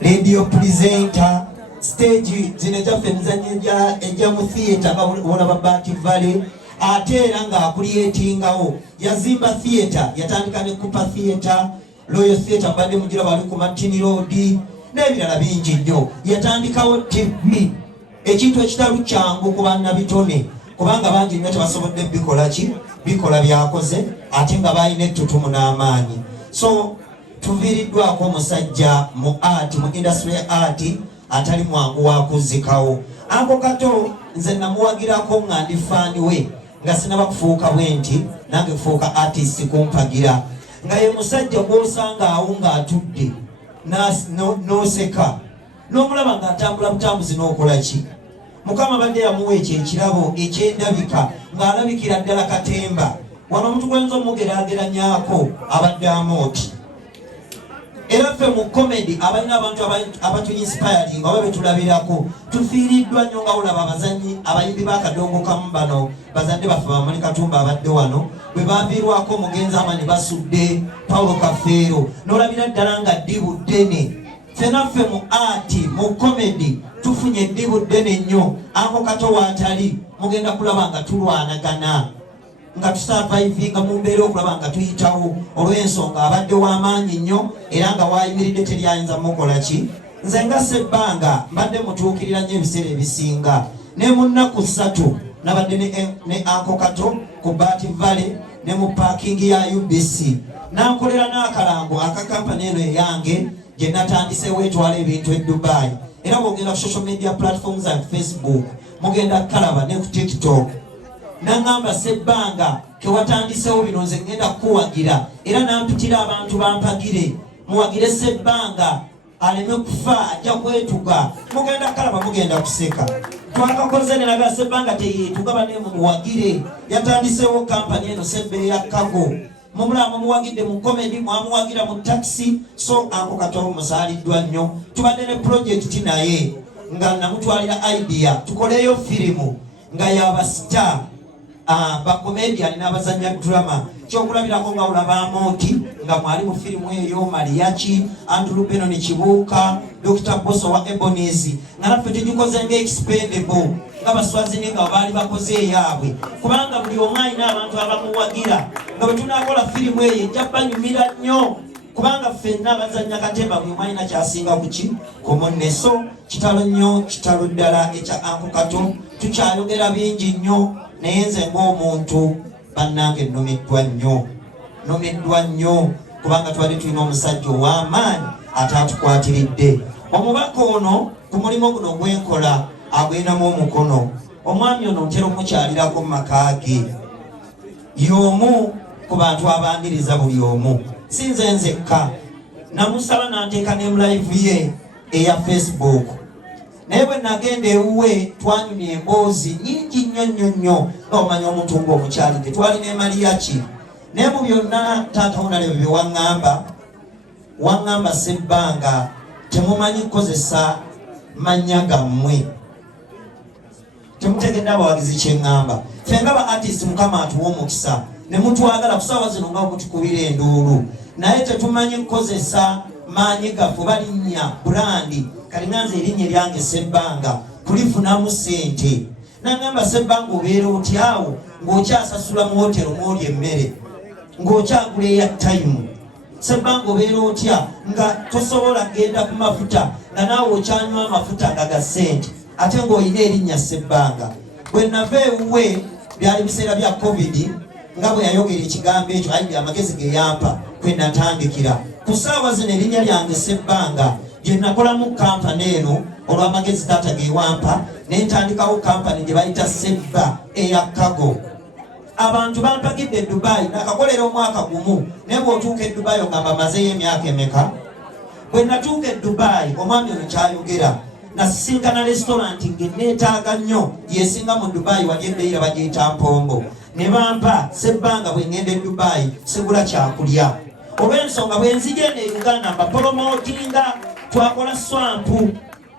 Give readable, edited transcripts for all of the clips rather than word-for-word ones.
radio presenter, stage zinezaffe emizannyo ejja mu theatre nga bona Babati Valley. Ate era nga creatingawo yazimba theatre, yatandika ne Cooper Theatre, Royal Theatre badde mugira bali ku Martin Road n'ebirala bingi nnyo. Yatandikawo TV, ekintu ekitalu kyangu ku bannabitone kubanga bangi nnyo tebasobodde bikola byakoze ate nga balina ettutumu n'amaanyi. So tuviiriddwako omusajja mu art, mu industry art atali mwangu wa kuzikawo. Ako Kato nze namuwagirako nga ndi faani we nga sinaba kufuuka bwenti nange kufuuka artist kumpagira nga ye musajja gw'osanga awo ng'atudde n'oseka n'omulaba ng'atambula butambuzi n'okola ki. Mukama badde yamuwa ekyo ekirabo ekyendabika ng'alabikira ddala katemba. Wano omuntu gwenza omugeraageranyaako abadde amooti. Era ffe mu comedy abalina abantu abatu inspiring oba betulabirako tufiiriddwa nnyo nga olaba abazanyi abayimbi b'akadongo kamu bano bazadde baffe Bamani Katumba abadde wano bwe baaviirwako Omugenzi Amani basudde Paulo Kafeero n'olabira ddala nga ddibu ddene. Ffenaffe mu art mu comedy tufunye ddibu ddene nnyo. Ako Kato waatali mugenda kulaba nga tulwanagana nga tusurvivinga mu mbeera okulaba nga tuyitawo olw'ensonga abadde w'amaanyi nnyo era nga waayimiridde teryayinza mukola ki. Nze nga Sebanga mbadde mutuukirira nnyo ebiseera ebisinga ne mu nnaku 3 nabadde ne Ako Kato ku Babati Valley ne mu parking ya UBC nankolera n'akalango akakampani eno eyange gye natandisewo etwala ebintu e Dubai. Era bw'ogenda ku social media platforms and Facebook mugenda kalaba ne ku TikTok nangamba Sebanga kewatandisewo bino nze ngenda kuwagira era nampitira abantu bampagire muwagire Sebanga aleme kufa ajja kwetuga. Mugenda kalaba mugenda kuseka. Twakakoze ne naga Sebanga teyetuga bane muwagire. Yatandisewo kampani eno Sebbe ya Kago. Mumulama muwagidde mu comedy mwamuwagira mu taxi. So Ako Kato musaaliddwa nnyo. Tubadde ne project naye nga namutwalira idea tukoleyo firimu nga yaba star ba comedian n'abazanya drama. Kyokulabirako nga olaba amooti nga mwali mu firimu eyo Mariachi, Andrew Benon Kibuuka, Dr. Bosso wa Ebonizi nga naffe tugikoze nga expendable nga baswazini nga baali bakoze eyaabwe kubanga buli omu alina abantu abamuwagira nga bwe tunaakola firimu eyo ejja banyumira nnyo kubanga ffenna abazanya katemba buli omu alina kyasinga ku munne. So kitalo nnyo, kitalo ddala ekya Ako Kato. Tukyayogera bingi nnyo naye nze ng'omuntu bannange nnumiddwa nnyo kubanga twali tulina omusajja ow'amaanyi ate atukwatiridde. Omubaka ono ku mulimu guno gwenkola agwendamu omukono. Omwami ono ntera omukyalirako mu maka ge, y'omu ku bantu abandiriza buli omu, si nze nzekka. Namusaba n'anteeka ne live ye eya Facebook naye bwe nagenda ewuwe twanyumya emboozi nyingi nnyo n'omanya omuntu ng'omukyalidde twalina Mariachi. Naye mu byonna taata wonalebe bye waŋŋamba Sebanga temumanyi kukozesa mannya gammwe, temutegedde abawagizi kye ŋŋamba. Ffe nga ba artist Mukama atuwa omukisa ne mutwagala ku ssaawa zino nga mutukubira enduulu naye tetumanyi kukozesa maanyi gaffe oba linnya brandi. Kalina nze erinnya lyange Sebanga kulifunamu ssente. Nangamba Sebanga obeera otyawo ng'okyasasula mu hotero mwoli emmere ng'okyagula airtime. Sebanga obeera otya nga tosobola genda ku mafuta nga naawe okyanywa amafuta nga ga ssente ate ng'olina erinnya Sebanga. Bwe nava ewuwe byali biseera bya COVID nga bwe yayogera ekigambo ekyo ayi amagezi ge yampa kwe natandikira. Ku ssaawa zino erinnya lyange Sebanga gye nakolamu kampani eno olw'amagezi taata ge wampa ne ntandikawo kampani gye bayita Sebba eya Kago. Abantu bampagidde e Dubai nakakolera omwaka gumu naye bw'otuuka e Dubai ogamba mazeyo emyaka emeka. Bwe natuuka e Dubai omwami ono kyayogera nasisinkana restaurant ng'enneetaaga nnyo yesinga mu Dubai wali ebbeeyira bagiyita Mpombo ne bampa Sebanga bwe ngenda e Dubai sigula kyakulya olw'ensonga bwe nzija eno e Uganda mbapolomootinga twakola swampu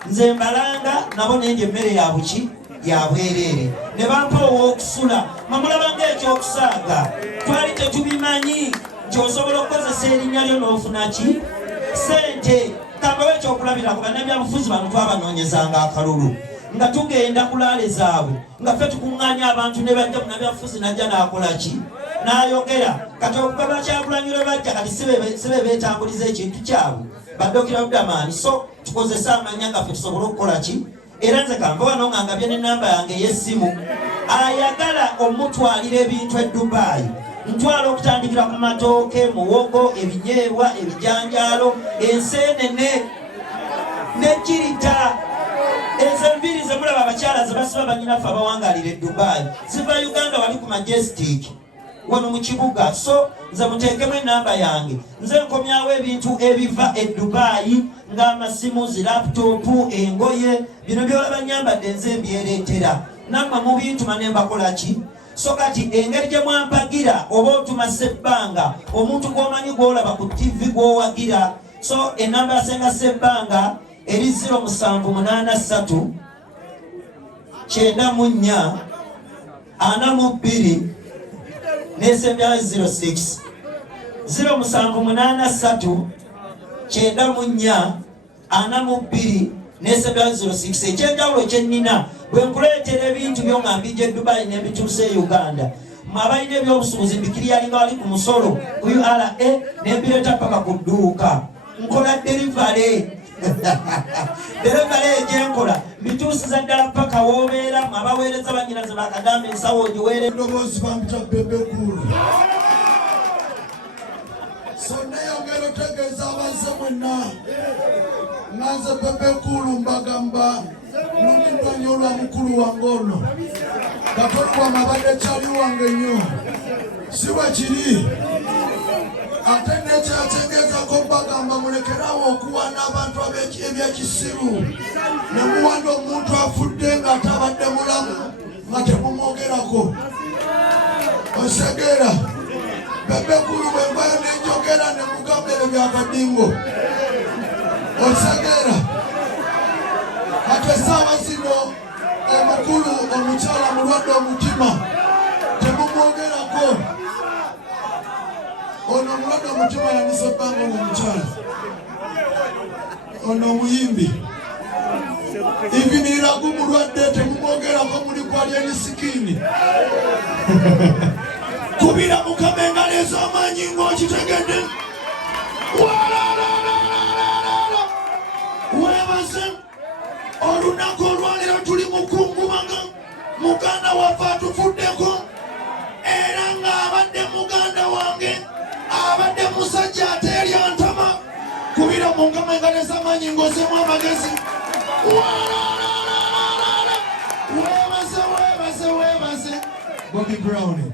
nze mbalanga nabo nenje emmere ya buki ya bwereere ne bampa ow'okusula mamulabanga ekyokusaaga twali tetubimanyi nti osobola okukozesa erinnya lyo n'ofuna ki ssente kamba wecho okulabira ku bannabyabufuzi bano twabanoonyezanga akalulu nga tugenda kulaale zaabwe nga ffe tukuŋŋaanya abantu ne bajja munnabyabufuzi najja n'akola ki n'ayogera kati okugaba Kyagulanyi bajja kati sibe beetambuliza ekintu kyabwe Badokira Lubwama so tukozese amanya gaffe tusobole okukola ki era nze kanva wano nga ngabye n'ennamba yange ey'essimu ayagala omutwalira ebintu e Dubai ntwala okutandikira ku matooke muwogo ebinyeebwa ebijanjaalo enseenene n'ekirita ezo enviiri ze mulaba abakyala ze basiba banyinaffe abawangalira e Dubai ziva Uganda wali ku Majestic wano mu kibuga so nze muteekemu ennamba yange nze nkomyawo ebintu ebiva e Dubai ng'amasimu zilaputopu engoye bino byolaba nyambadde nze mbyereetera nammwe mu bintu manembakola ki so kati engeri gye mwampagira oba otuma Sebanga omuntu gw'omanyi gw'olaba ku TV gw'owagira so ennamba ya Senga Sebanga eri 0783 94 42 n'esembyayo 06 0783 94 42 n'esembyayo 06 ekyenjawulo kyennina bwe nkuleetera ebintu byonga mbijja e Dubai n'ebituuse e Uganda mwabalina ebyobusuubuzi mbikiryalinga wali ku musolo URA n'embireeta paka ku dduuka nkola derivale derivale egyenkola mbituusiza ddala paka woobeera mwabaweereza banyinaze bakagamba ensawo ogiweere ndoboozi bampita Bebekulu so neyongera otegeeza abazze mwenna nganze Bebekulu mbagamba n'omundwanyi olwa mukulu wange ono Kato Lubwama abadde kyali wange nnyo si bwe kiri ate nekyategeezako bagamba mulekerawo okuwaana abantu ebyekisiru ne muwanda omuntu afudde ng'ate abadde mulamu nga temumwogerako osegeera Bebekulu bwe mbayo nenjogera ne mugambere byakadingo osegeera ate essaawa zino omukulu omukyala mulwadde omutima temumwogerako ono mulwadde omutima yanise Sebanga ono omukyala ono omuyimbi iviniragu mulwadde temumwogerako muli kwali emisikini kubira Mukama engalo ez'amaanyi ng'okitegedde weebaze olunaku olwaliro tuli mukungubaga muganda waffe atufuddeko era ng'abadde muganda wange abadde musajja ateerya ntama kubira Mukama engalo ez'amaanyi ng'ozeemu amagezi weebaze Bobi Brown